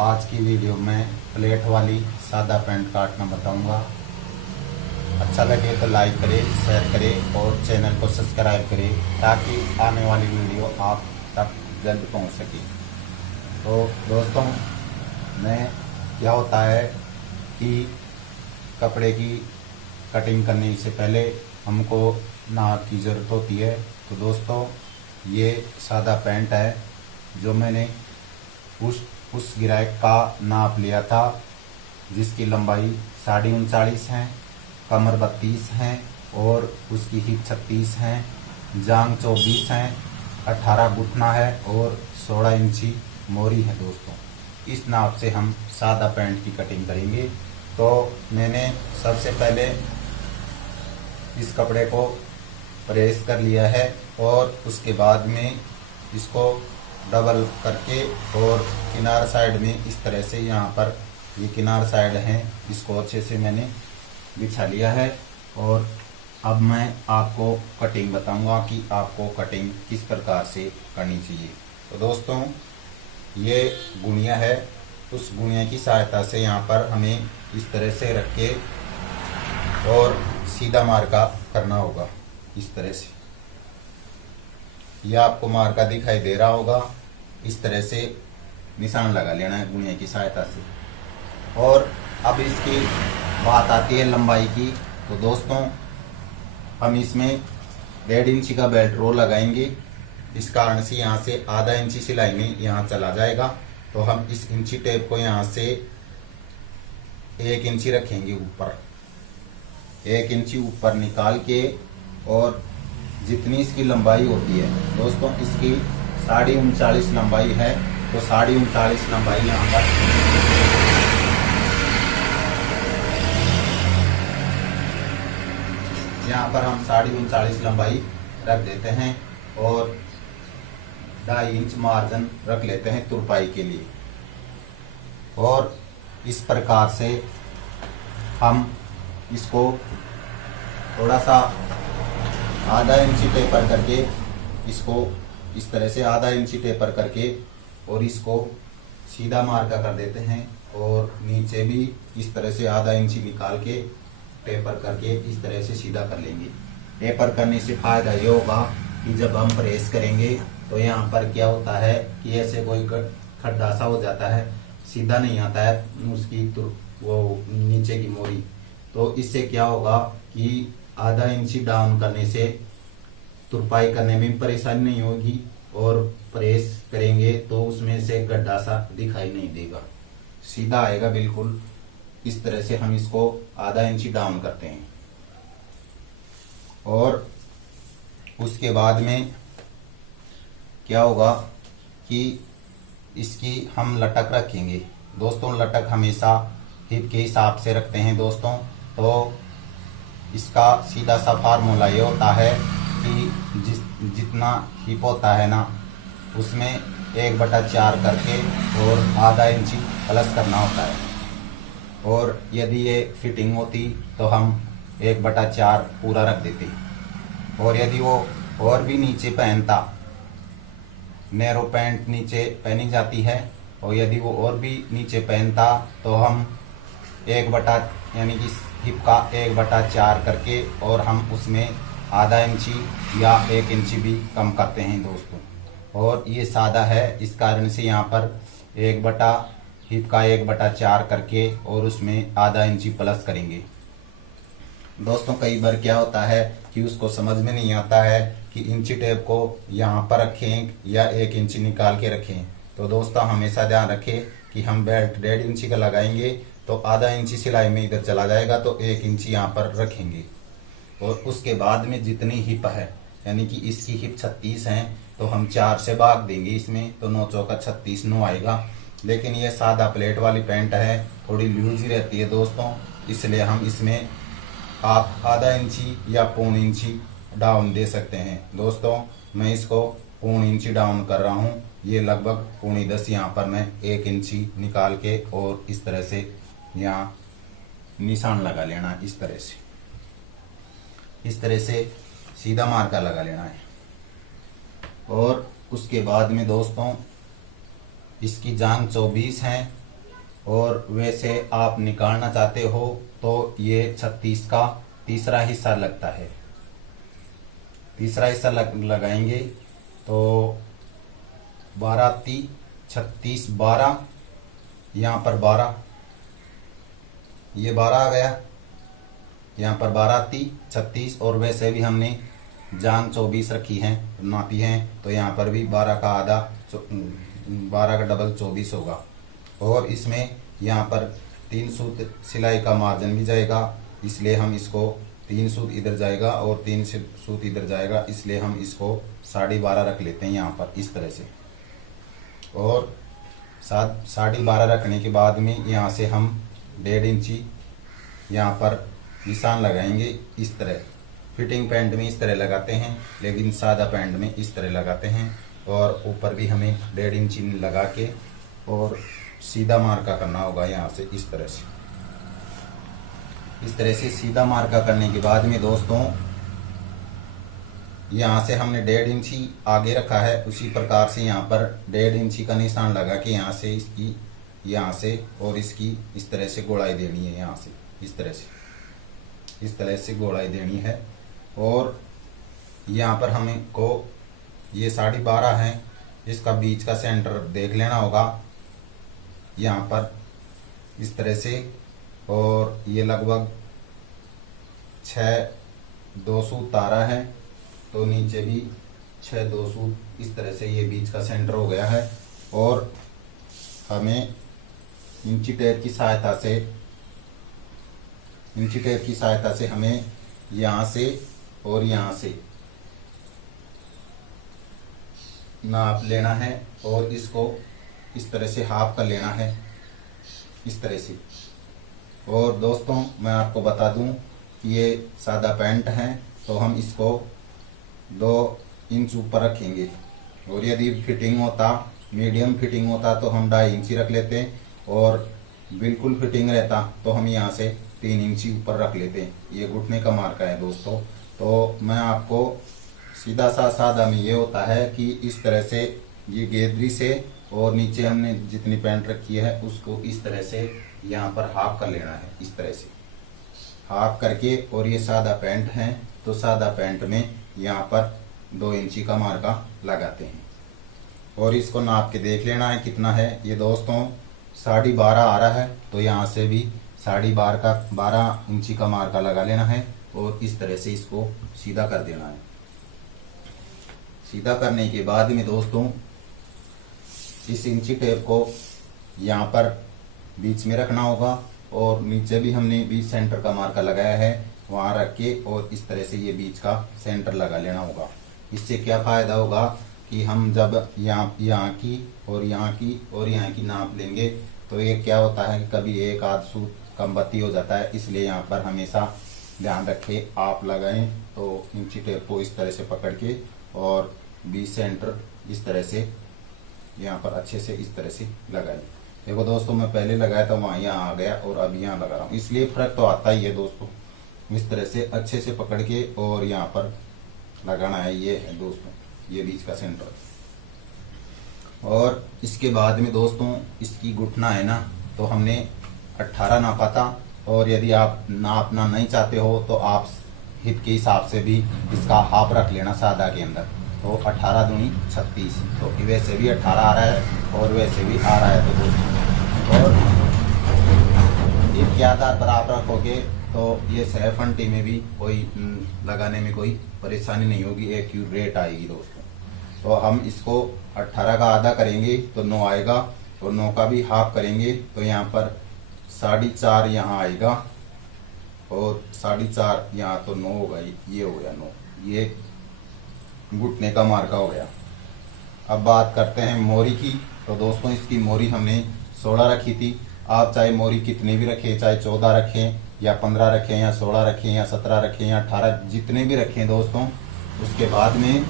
आज की वीडियो में प्लेट वाली सादा पैंट काटना बताऊंगा। अच्छा लगे तो लाइक करें, शेयर करें और चैनल को सब्सक्राइब करें ताकि आने वाली वीडियो आप तक जल्द पहुंच सके। तो दोस्तों, मैं क्या होता है कि कपड़े की कटिंग करने से पहले हमको नाप की ज़रूरत होती है। तो दोस्तों, ये सादा पैंट है जो मैंने उस ग्राहक का नाप लिया था जिसकी लंबाई 39.5 है, कमर 32 है और उसकी हिप 36 है, जांग 24 है, 18 घुटना है और 16 इंची मोरी है। दोस्तों, इस नाप से हम सादा पैंट की कटिंग करेंगे। तो मैंने सबसे पहले इस कपड़े को प्रेस कर लिया है और उसके बाद में इसको डबल करके और किनार साइड में इस तरह से, यहाँ पर ये किनार साइड है, इसको अच्छे से मैंने बिछा लिया है। और अब मैं आपको कटिंग बताऊंगा कि आपको कटिंग किस प्रकार से करनी चाहिए। तो दोस्तों, ये गुणिया है, उस गुणिया की सहायता से यहाँ पर हमें इस तरह से रख के और सीधा मार्का करना होगा। इस तरह से यह आपको मार्का दिखाई दे रहा होगा। इस तरह से निशान लगा लेना है गुणिया की सहायता से। और अब इसकी बात आती है लंबाई की। तो दोस्तों, हम इसमें 1.5 इंची का बेल्ट रोल लगाएंगे। इस कारण से यहाँ से आधा इंची सिलाई में यहाँ चला जाएगा। तो हम इस इंची टेप को यहाँ से 1 इंची रखेंगे ऊपर, 1 इंची ऊपर निकाल के, और जितनी इसकी लंबाई होती है दोस्तों, इसकी 39.5 लंबाई है। तो 39.5 लंबाई यहाँ पर हम 39.5 लंबाई रख देते हैं और 2.5 इंच मार्जिन रख लेते हैं तुरपाई के लिए। और इस प्रकार से हम इसको थोड़ा सा आधा इंची टेपर करके, इसको इस तरह से आधा इंची टेपर करके और इसको सीधा मार्का कर देते हैं। और नीचे भी इस तरह से आधा इंची निकाल के टेपर करके इस तरह से सीधा कर लेंगे। टेपर करने से फायदा ये होगा कि जब हम प्रेस करेंगे तो यहाँ पर क्या होता है कि ऐसे कोई खड्डा सा हो जाता है, सीधा नहीं आता है उसकी वो नीचे की मोरी। तो इससे क्या होगा कि आधा इंची डाउन करने से तुरपाई करने में परेशानी नहीं होगी और प्रेस करेंगे तो उसमें से गड्ढा सा दिखाई नहीं देगा, सीधा आएगा बिल्कुल। इस तरह से हम इसको आधा इंची डाउन करते हैं। और उसके बाद में क्या होगा कि इसकी हम लटक रखेंगे। दोस्तों, लटक हमेशा हिप के हिसाब से रखते हैं दोस्तों। तो इसका सीधा सा फार्मूला ये होता है कि जितना हिप होता है ना, उसमें 1/4 करके और आधा इंची प्लस करना होता है। और यदि ये फिटिंग होती तो हम 1/4 पूरा रख देते। और यदि वो और भी नीचे पहनता, नैरो पैंट नीचे पहनी जाती है, और यदि वो और भी नीचे पहनता तो हम यानी कि हिप का 1/4 करके और हम उसमें आधा इंची या 1 इंची भी कम करते हैं दोस्तों। और ये सादा है, इस कारण से यहाँ पर हिप का 1/4 करके और उसमें आधा इंची प्लस करेंगे। दोस्तों, कई बार क्या होता है कि उसको समझ में नहीं आता है कि इंची टेप को यहाँ पर रखें या 1 इंची निकाल के रखें। तो दोस्तों, हमेशा ध्यान रखें कि हम बेल्ट 1.5 इंची का लगाएंगे तो आधा इंची सिलाई में इधर चला जाएगा, तो 1 इंची यहाँ पर रखेंगे। और उसके बाद में जितनी हिप है, यानी कि इसकी हिप 36 है, तो हम 4 से भाग देंगे इसमें, तो 9 चौका 36 9 आएगा। लेकिन ये सादा प्लेट वाली पैंट है, थोड़ी लूज ही रहती है दोस्तों, इसलिए हम इसमें आप आधा इंची या 1.25 इंची डाउन दे सकते हैं। दोस्तों, मैं इसको 1.25 इंची डाउन कर रहा हूँ। ये लगभग 9.10 यहाँ पर मैं 1 इंची निकाल के और इस तरह से यहाँ निशान लगा लेना। इस तरह से सीधा मार्का लगा लेना है। और उसके बाद में दोस्तों, इसकी जांग 24 है और वैसे आप निकालना चाहते हो तो ये 36 का तीसरा हिस्सा लगता है। तीसरा हिस्सा लगाएंगे तो 12 × 36 12, यहाँ पर 12, ये 12 आ गया, यहाँ पर 12 × 36, और वैसे भी हमने जान 24 रखी है नापी है, तो यहाँ पर भी 12 का आधा 12 का डबल 24 होगा। और इसमें यहाँ पर 3 सूत सिलाई का मार्जिन भी जाएगा, इसलिए हम इसको 3 सूत इधर जाएगा और 3 सूत इधर जाएगा, इसलिए हम इसको 12.5 रख लेते हैं यहाँ पर इस तरह से। और 12.5 रखने के बाद में यहाँ से हम 1.5 इंची यहाँ पर निशान लगाएंगे इस तरह। फिटिंग पैंट में इस तरह लगाते हैं, लेकिन सादा पैंट में इस तरह लगाते हैं। और ऊपर भी हमें 1.5 इंची लगा के और सीधा मार्का करना होगा यहाँ से इस तरह से। इस तरह से सीधा मार्का करने के बाद में दोस्तों यहाँ से हमने 1.5 इंची आगे रखा है, उसी प्रकार से यहाँ पर 1.5 इंची का निशान लगा के यहाँ से इसकी यहाँ से और इसकी इस तरह से गोलाई देनी है, यहाँ से इस तरह से गोलाई देनी है। और यहाँ पर हमें को ये 12.5 है, इसका बीच का सेंटर देख लेना होगा यहाँ पर इस तरह से। और ये लगभग 6-2 सूत तारा है, तो नीचे भी 6-2 सूत इस तरह से ये बीच का सेंटर हो गया है। और हमें इंची टेप की सहायता से हमें यहाँ से और यहाँ से नाप लेना है और इसको इस तरह से हाफ कर लेना है इस तरह से। और दोस्तों मैं आपको बता दूं कि ये सादा पैंट है, तो हम इसको 2 इंच ऊपर रखेंगे। और यदि फिटिंग होता, मीडियम फिटिंग होता तो हम 2.5 इंची रख लेते, और बिल्कुल फिटिंग रहता तो हम यहाँ से 3 इंची ऊपर रख लेते। ये घुटने का मार्का है दोस्तों। तो मैं आपको सीधा सादा में ये होता है कि इस तरह से ये गेदरी से और नीचे हमने जितनी पैंट रखी है उसको इस तरह से यहाँ पर हाफ कर लेना है इस तरह से हाफ करके। और ये सादा पैंट है, तो सादा पैंट में यहाँ पर 2 इंची का मार्का लगाते हैं। और इसको नाप के देख लेना है कितना है। ये दोस्तों 12.5 आ रहा है, तो यहाँ से भी 12 इंची का मार्का लगा लेना है और इस तरह से इसको सीधा कर देना है। सीधा करने के बाद में दोस्तों इस इंची टेप को यहाँ पर बीच में रखना होगा, और नीचे भी हमने बीच सेंटर का मार्का लगाया है, वहाँ रख के और इस तरह से ये बीच का सेंटर लगा लेना होगा। इससे क्या फ़ायदा होगा कि हम जब यहाँ की और यहाँ की नाप लेंगे तो ये क्या होता है कि कभी एक आध सूत कम बत्ती हो जाता है, इसलिए यहाँ पर हमेशा ध्यान रखें आप लगाएं तो इंची टेप को इस तरह से पकड़ के और बीच सेंटर इस तरह से यहाँ पर अच्छे से इस तरह से लगाएं। देखो दोस्तों मैं पहले लगाया था वहाँ यहाँ आ गया और अब यहाँ लगा रहा हूँ, इसलिए फर्क तो आता ही है दोस्तों। इस तरह से अच्छे से पकड़ के और यहाँ पर लगाना है। ये है दोस्तों ये बीच का सेंटर। और इसके बाद में दोस्तों इसकी घुटना है ना, तो हमने 18 नापा था, और यदि आप नापना नहीं चाहते हो तो आप हिप के हिसाब से भी इसका हाफ रख लेना सादा के अंदर। तो 18 दूनी 36, तो वैसे भी 18 आ रहा है और वैसे भी आ रहा है। तो दोस्तों और हिप के आधार पर आप रखोगे तो ये सेफ अंटी में भी कोई लगाने में कोई परेशानी नहीं होगी, एक्यूरेट आएगी दोस्तों। तो हम इसको 18 का आधा करेंगे तो 9 आएगा, और 9 का भी हाफ करेंगे तो यहाँ पर 4.5 यहाँ आएगा, और 4.5 यहाँ तो 9 होगा। ये हो गया 9, ये घुटने का मार्का हो गया। अब बात करते हैं मोरी की। तो दोस्तों इसकी मोरी हमने 16 रखी थी। आप चाहे मोरी कितनी भी रखें, चाहे 14 रखें या 15 रखें या 16 रखें या 17 रखें या 18, जितने भी रखें दोस्तों। उसके बाद में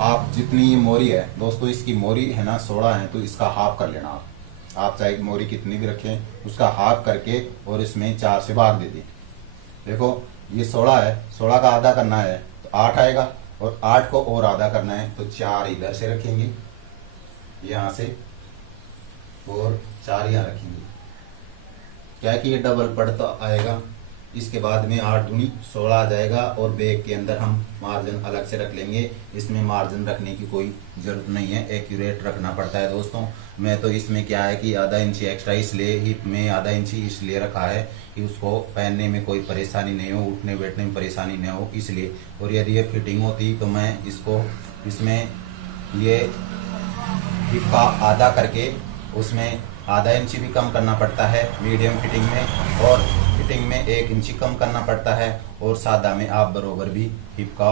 आप जितनी ये मोरी है दोस्तों, इसकी मोरी है ना 16 है, तो इसका हाफ कर लेना आप चाहे मोरी कितनी भी रखें उसका हाफ करके और इसमें 4 से भाग दे दें। देखो ये 16 है, 16 का आधा करना है तो 8 आएगा, और 8 को और आधा करना है तो 4 इधर से रखेंगे यहाँ से और 4 यहाँ रखेंगे। क्या है कि ये डबल पड़ता आएगा। इसके बाद में 8 दूनी 16 आ जाएगा और बैक के अंदर हम मार्जिन अलग से रख लेंगे। इसमें मार्जिन रखने की कोई जरूरत नहीं है, एक्यूरेट रखना पड़ता है दोस्तों। मैं तो इसमें क्या है कि आधा इंची एक्स्ट्रा इसलिए हिप में आधा इंची इसलिए रखा है कि उसको पहनने में कोई परेशानी नहीं हो, उठने बैठने में परेशानी नहीं हो इसलिए। और यदि ये फिटिंग होती तो मैं इसको इसमें ये हिप का आधा करके उसमें आधा इंची भी कम करना पड़ता है मीडियम फिटिंग में, और फिटिंग में 1 इंची कम करना पड़ता है, और सादा में आप बरोबर भी हिप का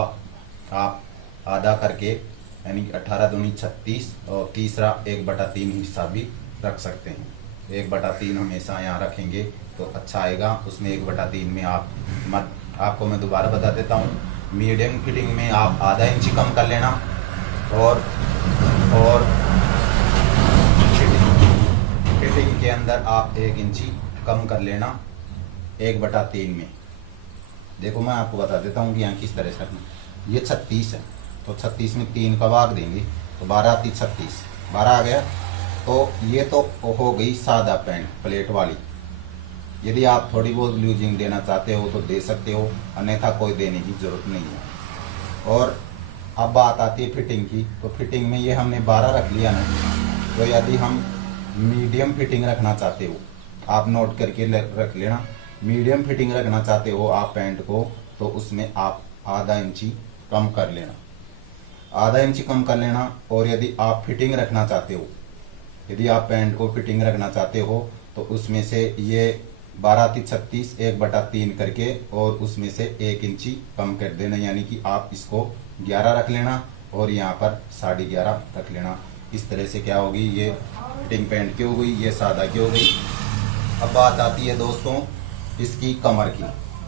आप आधा करके यानी 18 दूनी 36 और तीसरा 1/3 हिस्सा भी रख सकते हैं। 1/3 हमेशा यहाँ रखेंगे तो अच्छा आएगा। उसमें 1/3 में आप मत, आपको मैं दोबारा बता देता हूँ, मीडियम फिटिंग में आप आधा इंची कम कर लेना, और फिटिंग के अंदर आप 1 इंची कम कर लेना 1/3 में। देखो मैं आपको बता देता हूँ कि यहाँ किस तरह से रखना। ये 36 है तो 36 में 3 का भाग देंगे तो 12 × 36 12 आ गया। तो ये तो हो गई सादा पैंट प्लेट वाली। यदि आप थोड़ी बहुत लूजिंग देना चाहते हो तो दे सकते हो, अन्यथा कोई देने की जरूरत नहीं है। और अब बात आती है फिटिंग की, तो फिटिंग में ये हमने 12 रख लिया ना, तो यदि हम मीडियम फिटिंग रखना चाहते हो, आप नोट करके रख लेना, मीडियम फिटिंग रखना चाहते हो आप पैंट को, तो उसमें आप आधा इंची कम कर लेना, आधा इंची कम कर लेना। और यदि आप फिटिंग रखना चाहते हो, यदि आप पैंट को फिटिंग रखना चाहते हो तो उसमें से ये 12 × 36 1/3 करके और उसमें से 1 इंची कम कर देना, यानी कि आप इसको 11 रख लेना और यहाँ पर 11.5 रख लेना। इस तरह से क्या होगी, ये फिटिंग पैंट की हो गई, ये सादा की हो गई। अब बात आती है दोस्तों इसकी कमर की।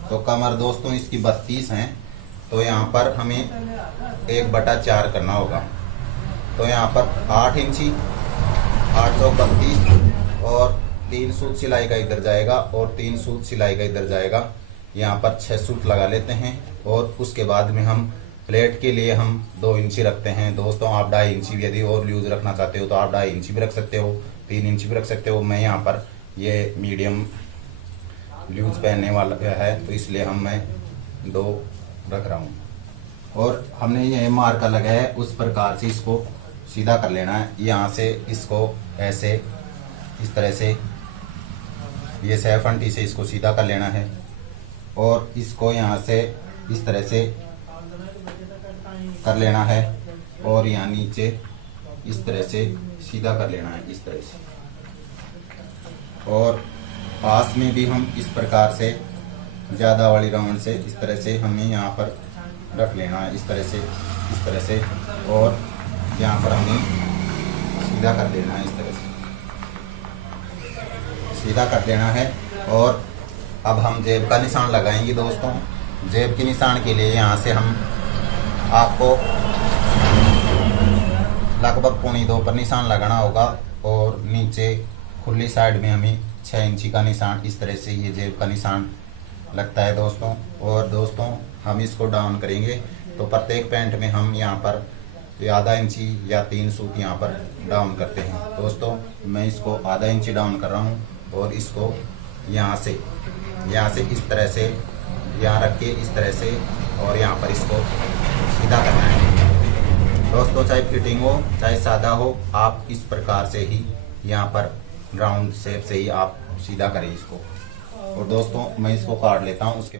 तो कमर दोस्तों इसकी 32 हैं, तो यहाँ पर हमें 1/4 करना होगा। तो यहाँ पर 8 इंची 832 और 3 सूत सिलाई का इधर जाएगा और 3 सूत सिलाई का इधर जाएगा। यहाँ पर 6 सूत लगा लेते हैं और उसके बाद में हम प्लेट के लिए हम 2 इंची रखते हैं दोस्तों। आप 2.5 इंची यदि और लूज रखना चाहते हो तो आप 2.5 इंची भी रख सकते हो, 3 इंची भी रख सकते हो। मैं यहाँ पर ये मीडियम लूज पहनने वाला है तो इसलिए मैं 2 रख रहा हूँ। और हमने ये मार्का लगाया है, उस प्रकार से इसको सीधा कर लेना है। यहाँ से इसको ऐसे इस तरह से ये सैफंटी से इसको सीधा कर लेना है और इसको यहाँ से इस तरह से कर लेना है और यहाँ नीचे इस तरह से सीधा कर लेना है, इस तरह से। और पास में भी हम इस प्रकार से ज़्यादा वाली राउंड से इस तरह से हमें यहाँ पर रख लेना है, इस तरह से और यहाँ पर हमें सीधा कर देना है, इस तरह से सीधा कर देना है। और अब हम जेब का निशान लगाएंगे दोस्तों। जेब के निशान के लिए यहाँ से हम आपको लगभग 1.25 पर निशान लगाना होगा और नीचे खुली साइड में हमें 6 इंची का निशान, इस तरह से ये जेब का निशान लगता है दोस्तों। और दोस्तों हम इसको डाउन करेंगे तो प्रत्येक पैंट में हम यहाँ पर आधा इंची या 3 सूत यहाँ पर डाउन करते हैं दोस्तों। मैं इसको आधा इंची डाउन कर रहा हूँ और इसको यहाँ से इस तरह से यहाँ रख के इस तरह से और यहाँ पर इसको सीधा करना है दोस्तों। चाहे फिटिंग हो चाहे सादा हो, आप इस प्रकार से ही यहाँ पर राउंड शेप से ही आप सीधा करें इसको। और दोस्तों मैं इसको काट लेता हूँ उसके